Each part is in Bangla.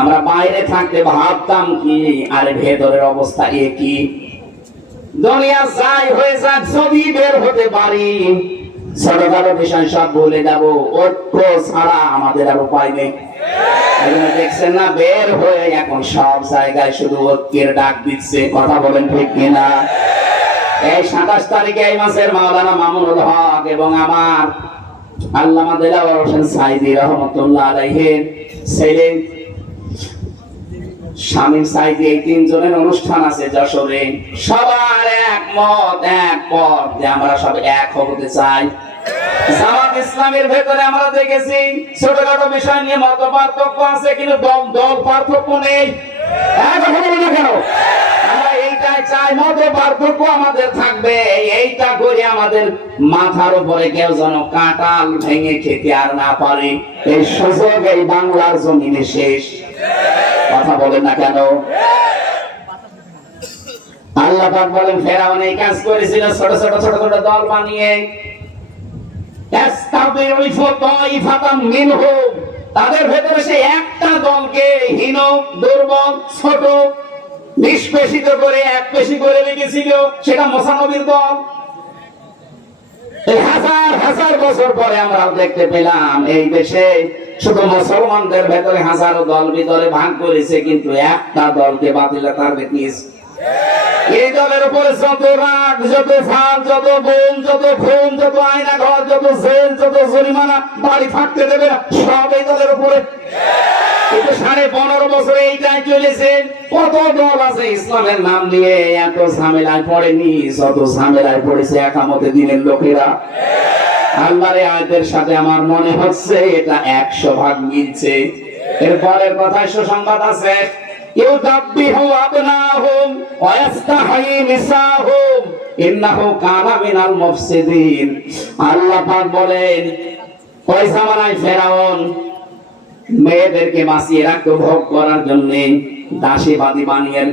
আমার বাইরে থাকতে ভাবতাম কি, আরে ভেতরের অবস্থা দুনিয়া যাই হয়ে যাক, যদি বের হতে পারি। বিষয় সব যাব, ঐক্য ছাড়া আমাদের উপায় নেই। দেখছেন না, বের হয়ে এখন সব জায়গায় শুধু ঐক্যের ডাক দিচ্ছে, কথা বলেন ঠিক কিনা? এই সাতাশ তারিখে এই মাসের মাওলানা মামুনুল হক এবং আমার আল্লামা দেলাওয়ার হোসেন সাইদি রহমতুল্লাহ আলাইহের ছেলে স্বামীর এই তিনজনের অনুষ্ঠান আছে যশোরে। সবার এক পথ যে আমরা সব এক হতে চাই। জামাত ইসলামের ভেতরে আমরা দেখেছি ছোটখাটো বিষয় নিয়ে মত পার্থক্য আছে, কিন্তু দল পার্থক্য নেই। এক হলো না কেন? এইটাই পার্থক্য আমাদের থাকবে। এইটা করে আমাদের মাথার উপরে কেউ যেন কাঁটাল ভেঙে খেতে আর না পারে। এই সুযোগ এই বাংলার জমিনে শেষ। কথা বলেন না কেন? আল্লাহ পাক বলেন, ফেরাউন এই কাজ করেছিল ছোট ছোট ছোট ছোট দল বানিয়ে। তাদের ভেতরে সে একটা দলকে হীন, দুর্বল, ছোট নিষ্পেষিত করে এক পেশি করে রেখেছিল, সেটা মোসানবীর দল। হাজার হাজার বছর পরে আমরা দেখতে পেলাম, এই দেশে শুধু মুসলমানদের ভেতরে হাজারো দল ভিতরে ভাগ করেছে, কিন্তু একটা দলকে বাতিল তার এই দলের উপরে যত রাগ, যত যত যত খুন, যত আয়না ঘর যত জেল, যত জরিমানা, বাড়ি থাকতে দেবে না, সব এই দলের উপরে। সাড়ে পনেরো বছরে এইটাই চলেছে। কত দল আছে ইসলামের নাম নিয়ে এত ঝামেলায় পড়েনি, যত ঝামেলায় পড়েছে একামতে দিনের লোকেরা। আল্লাহর আয়াতের সাথে আমার মনে হচ্ছে এটা একশো ভাগ মিলছে। এরপরের কথায় সুসংবাদ আছে, ইউদাব্বিহু আবনাহুম ওয়া ইস্তাহয়ি নিসাহুম, ইন্নাহু কানা মিনাল মুফসিদিন। আল্লাহ পাক বলেন ওই জামানায় ফেরাউন মেয়েদেরকে বাঁচিয়ে রাখতো ভোগ করার জন্য দাসীবাদী বানিয়ে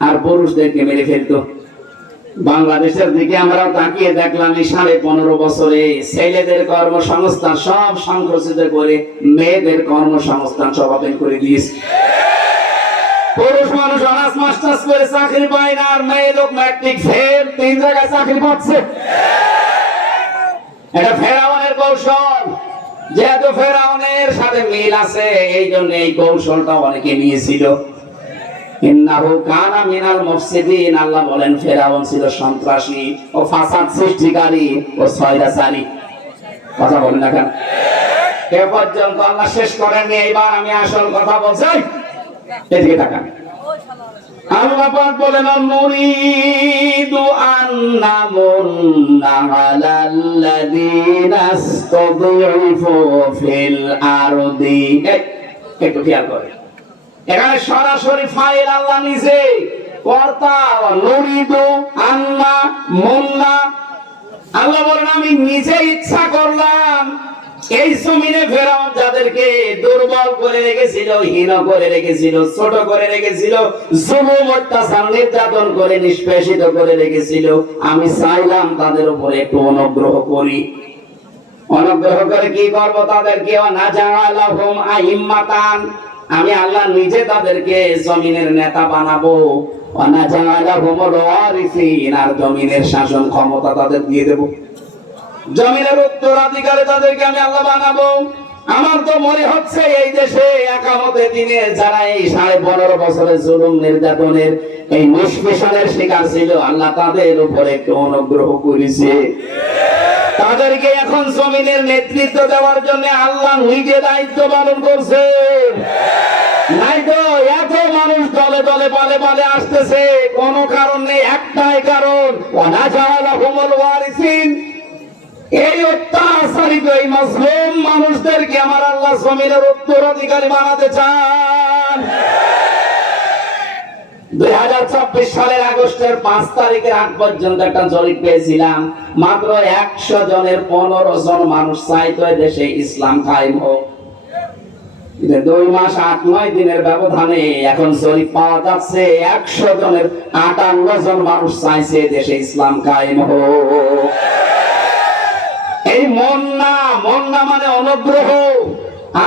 আর পুরুষদেরকে মেরে ফেলতো। বাংলাদেশের দিকে আমরা তাকিয়ে দেখলাম এই সাড়ে পনেরো বছরে ছেলেদের কর্মসংস্থান সব সংকুচিত করে মেয়েদের কর্মসংস্থান সব open করে দিয়েছে। পুরুষ মানুষ অনার্স, মাস্টার্স করে চাকরি পায় না আর মেয়ে লোক ম্যাট্রিক ফেল, তিন জায়গায় চাকরি পাচ্ছে। এটা ফেরাউনের কৌশল। যেহেতু ফেরাউনের সাথে মিল আছে এই জন্য এই কৌশলটা অনেকে নিয়েছিল। আল্লাহ বলেন, ফেরাউন ছিল সন্ত্রাসী ও ফাসাদ সৃষ্টিকারী ও কথা বলেন এ পর্যন্ত আল্লাহ শেষ এইবার আমি আসল কথা বলছি। এদিকে তাকান। আল্লাহ পাক বলেন নুরিদু আন্না মুন্না আলাল্লাযিনা ইসতাদঈফু ফিল আরদি। একটু খেয়াল করে এখানে সরাসরি ফাইল আল্লাহ নিজে কর্তা নুরিদু আন্না মুন্না। আল্লাহ বলেন, আমি নিজে ইচ্ছা করলাম এই জমিনে ফেরাউন যাদেরকে দুর্বল করে রেখেছিল, হীন করে রেখেছিল, ছোট করে রেখেছিল, জুলুম, অত্যাচার, নির্যাতন করে, নিষ্পেষিত করে রেখেছিল, আমি চাইলাম তাদের উপরে একটু অনুগ্রহ করি। অনুগ্রহ করে কি করব তাদেরকে? না জানালাহুম আইম্মাতান। আমি আল্লাহ নিজে তাদেরকে জমিনের নেতা বানাবো। অনা জানালাহুমুল আর জমিনের শাসন ক্ষমতা তাদের দিয়ে দেব। জমিনের উত্তরাধিকারে তাদেরকে আমি আল্লাহ বানাবো। আমার তো মনে হচ্ছে এই দেশে একামতে দিনে যারা এই সাড়ে পনেরো বছরের জুলুম নির্যাতনের এই নিষ্পেষণের শিকার ছিল, আল্লাহ তাদের উপরে একটু অনুগ্রহ করেছে। তাদেরকে এখন জমিনের নেতৃত্ব দেওয়ার জন্য আল্লাহ নিজে দায়িত্ব পালন করছে। নাই তো এত মানুষ দলে দলে পালে পালে আসতেছে, কোন কারণ নেই, একটাই কারণ অনাজালা হুমল ওয়ারিসিন। এই অত্যাচারিত এই মুসলিম মানুষদেরকে আমার আল্লাহ উত্তরাধিকারী বানাতে চান। দুই হাজার চব্বিশ সালের আগস্টের পাঁচ তারিখের আগ পর্যন্ত একটা জরিপ পেয়েছিলাম। মাত্র একশো জনের পনেরো জন মানুষ চাইতো দেশে ইসলাম কায়েম হোক। দুই মাস আট নয় দিনের ব্যবধানে এখন জরিপ পাওয়া যাচ্ছে, একশো জনের আটান্ন জন মানুষ চাইছে দেশে ইসলাম কায়েম হোক। মন না মন না মানে অনুগ্রহ।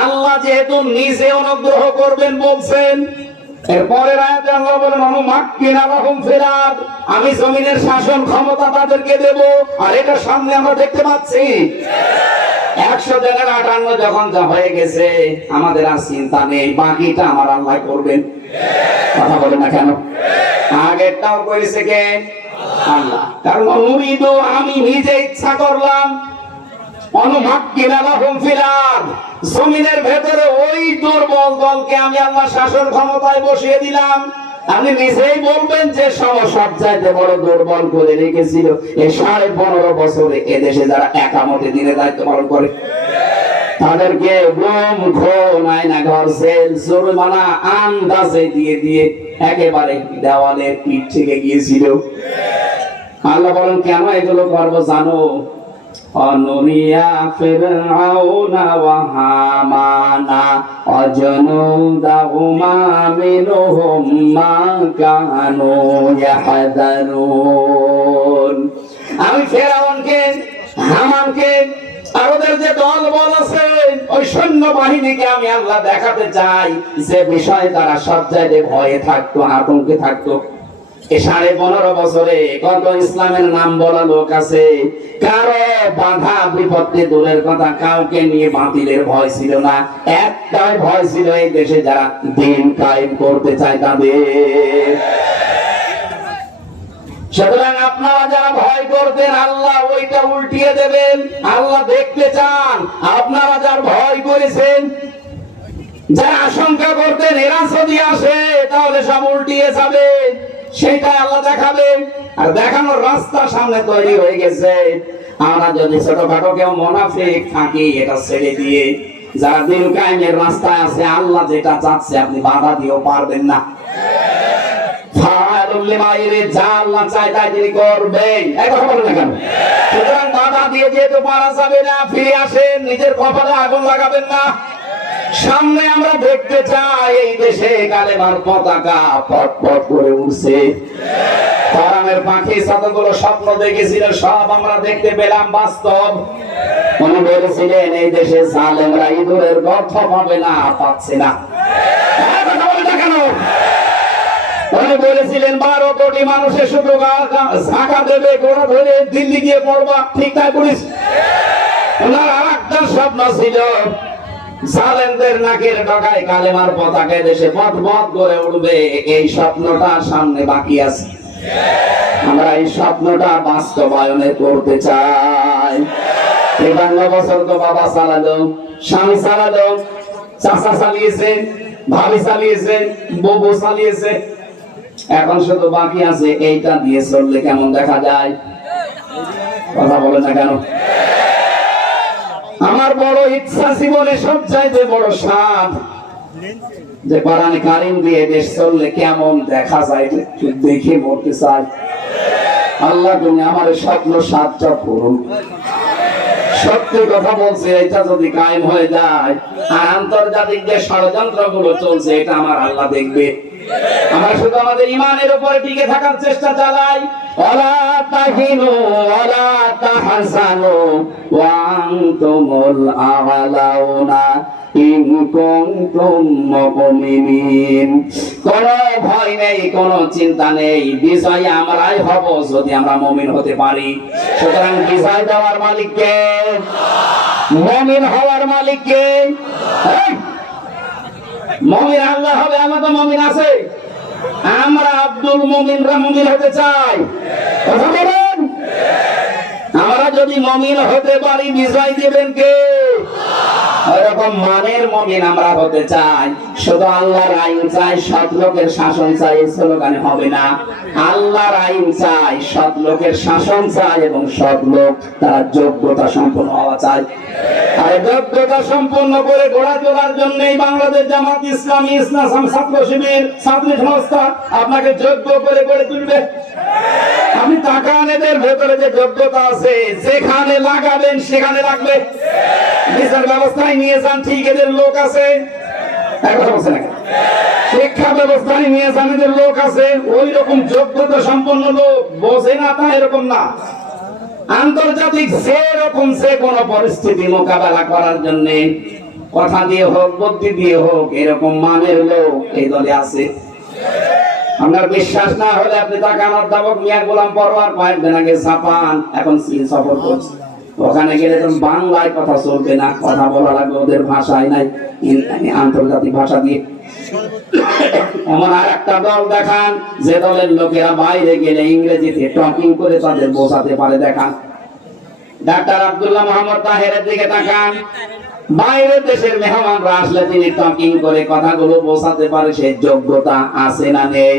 আল্লাহ যেহেতু নিজে অনুগ্রহ করবেন বলছেন, এরপরের আয়াতে আল্লাহ বলেন অনুমাক্কিনা লাহুম ফিল আরদ আমি জমিনের শাসন ক্ষমতা তাদেরকে দেব, আর এটা সামনে আমরা দেখতে পাচ্ছি, একশো দিনের আটান্ন যখন যা হয়ে গেছে, আমাদের আর চিন্তা নেই, বাকিটা আমার আল্লাহ করবেন। কথা বলে না কেন? আগেরটাও করেছে কে? আল্লাহ। কারণ অনুরিদ আমি নিজে ইচ্ছা করলাম জমিনের ভেতরে ওই দুর্বল দলকে আমি শাসন ক্ষমতায় বসিয়ে দিলাম। নিজেই বলবেন যে সব সব বড় দুর্বল করে রেখেছিল। সাড়ে পনেরো বছরে এদেশে যারা একামতে দিনে দায়িত্ব পালন করে, তাদেরকে আয়না, ঘর, জেল, জরিমানা, আন্দাজে দিয়ে দিয়ে একেবারে দেওয়ালে পিঠ থেকে গিয়েছিল। আল্লাহ বলেন, কেন এগুলো করব জানো? কানু ইয়াহদারুন। আমি ফেরাউনকে, হামানকে আর যে দল বল আছে, ওই সৈন্য বাহিনীকে আমি আল্লাহ দেখাতে চাই যে বিষয় তারা সব জায়গায় ভয়ে থাকতো, আতঙ্কে থাকতো। সাড়ে পনেরো বছরে কত ইসলামের নাম বলা লোক আছে? কারও বাধা বিপত্তি দূরের কথা কাউকে নিয়ে বাতিলের ভয় ছিল না। একটাই ভয় ছিল এই দেশে যারা দিন কায়েম করতে চায় তাদের। সুতরাং আপনারা যারা ভয় করতেন আল্লাহ ওইটা উল্টিয়ে দেবেন। আল্লাহ দেখতে চান, আপনারা যার ভয় করেছেন, যারা আশঙ্কা করতেন এরা যদি আসে, তাহলে সব উল্টিয়ে যাবে। সেটা আল্লাহ দেখাবেন আর দেখানোর রাস্তা সামনে তৈরি হয়ে গেছে। আমরা যদি ছোটখাটো কেউ মোনাফিক থাকি, এটা ছেড়ে দিয়ে। যারা দিন কায়েমের রাস্তায় আছে, আল্লাহ যেটা চাচ্ছে, আপনি বাধা দিয়েও পারবেন না। নিজের কপালে আগুন লাগাবেন না। সামনে আমরা দেখতে চাই এই দেশে কালেমার পতাকা পট পট করে উঠছে ফারামের পাখি ছাতগুলো স্বপ্ন দেখেছিল, সব আমরা দেখতে পেলাম বাস্তব। উনি বলেছিলেন এই দেশে জালেমরা ইঁদুরের গর্থ পাবে না, পাচ্ছে না। উনি বলেছিলেন বারো কোটি মানুষের শুধু ঝাঁকা দেবে গোড়া ধরে দিল্লি গিয়ে পড়বা ঠিক তাই পুলিশ ওনার আর একটা স্বপ্ন ছিল জালেমদের নাকের ডগায় কালেমার পতাকা দেশে পথ পথ করে উঠবে। এই স্বপ্নটা সামনে বাকি আছে। আমরা এই স্বপ্নটা বাস্তবায়নে করতে চাই। বছর তো বাবা চালালো, স্বামী চালালো চালিয়েছে, ভাবি চালিয়েছে, বউ চালিয়েছে। এখন শুধু বাকি আছে, এইটা দিয়ে চললে কেমন দেখা যায়? কথা বলে না কেন? আমার বড় ইচ্ছা জীবনে সব চাইতে বড় সাপ। যে কোরআন কারিম দিয়ে দেশ চললে কেমন দেখা যায়, একটু দেখে মরতে চাই আল্লাহ তুমি আমার স্বপ্ন সাতটা পূরণ সত্যি কথা বলছে, এটা যদি কায়েম হয়ে যায়, আর আন্তর্জাতিক যে ষড়যন্ত্রগুলো চলছে, এটা আমার আল্লাহ দেখবে। আমরা শুধু আমাদের ইমানের উপরে টিকে থাকার চেষ্টা চালাই। মুমিনিন। কোন ভয় নেই, কোন চিন্তা নেই। বিজয় আমরাই হব যদি আমরা মুমিন হতে পারি। সুতরাং বিজয় দেওয়ার মালিক কে? মুমিন হওয়ার মালিক কে? মমিন আল্লাহ হবে, আমরা তো মমিন আছে। আমরা আব্দুল মমিনরা মমিন হতে চাই। আমরা যদি মমিন হতে পারি, বিজয় দিবেন কে? ওরকম মানের মমিন আমরা হতে চাই। শুধু আল্লাহর আইন চাই, সৎ লোকের শাসন চাই, এই স্লোগানে হবে না। আল্লাহর আইন চাই, সৎ লোকের শাসন চাই এবং সৎ লোক তারা যোগ্যতা সম্পন্ন হওয়া চাই। আর যোগ্যতা সম্পন্ন করে গড়া তোলার জন্যই বাংলাদেশ জামাত ইসলামী ইসলাম ছাত্র শিবির, ছাত্রী সংস্থা আপনাকে যোগ্য করে গড়ে তুলবে। আপনি তাকান এদের ভেতরে যে যোগ্যতা আছে, যেখানে লাগাবেন সেখানে লাগবে। বিচার ব্যবস্থায় নিয়ে যান, ঠিক এদের লোক আছে এক কথা বলছে নাকি? শিক্ষা ব্যবস্থায় নিয়ে যান এদের লোক আছে ওই রকম যোগ্যতা সম্পন্ন লোক না তা এরকম না। আন্তর্জাতিক যে রকম যে কোনো পরিস্থিতি মোকাবেলা করার জন্য কথা দিয়ে হোক, বুদ্ধি দিয়ে হোক, এরকম মানের লোক এই দলে আছে। আপনার বিশ্বাস না হলে আপনি তাকান অধ্যাপক মিয়া গোলাম পরোয়ার কয়েকদিন আগে জাপান, এখন সফর করছে। ওখানে গেলে তো বাংলায় কথা চলবে না, কথা বলা লাগবে, ওদের ভাষায় নাই। ইন- আন্তর্জাতিক ভাষা দিয়ে। একটা দল দেখান, যে দলের লোকেরা বাইরে গেলে ইংরেজিতে টকিং করে তাদের বোঝাতে পারে, দেখান। ডাক্তার আব্দুল্লাহ মোহাম্মদ তাহেরের দিকে তাকান। বাইরের দেশের মেহমানরা আসলে তিনি টকিং করে কথাগুলো বোঝাতে পারে সেই যোগ্যতা আছে না নেই।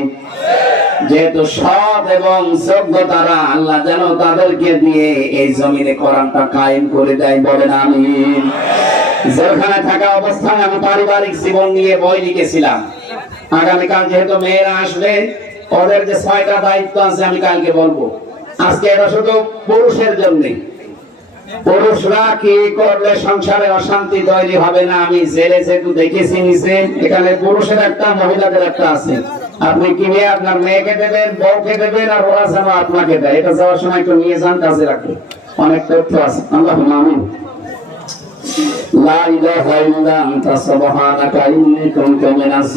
যেহেতু সৎ এবং যোগ্যতারা আল্লাহ যেন তাদেরকে দিয়ে এই জমিনে কোরআনটা কায়েম করে দেয় বলেন আমি যেখানে থাকা অবস্থায় আমি পারিবারিক জীবন নিয়ে বই লিখেছিলাম। আগামীকাল যেহেতু মেয়েরা আসবে, ওদের যে ছয়টা দায়িত্ব আছে আমি কালকে বলব। আজকে এটা শুধু পুরুষের জন্যে। পুরুষরা কি করলে সংসারে অশান্তি তৈরি হবে না? আমি জেলে যেহেতু দেখেছি নিচে এখানে পুরুষের একটা, মহিলাদের একটা আছে। আপনি কিনে আপনার মেয়েকে দেবেন, বউকে দেবেন, আর ওরা যেন আপনাকে দেয়? এটা যাওয়ার সময় একটু নিয়ে যান, কাজে রাখবে অনেক তথ্য আছে। আল্লাহ আমিন। লা ইলাহা ইল্লা আনতা সুবহানাকা, ইন্নী কুনতু মিনাজ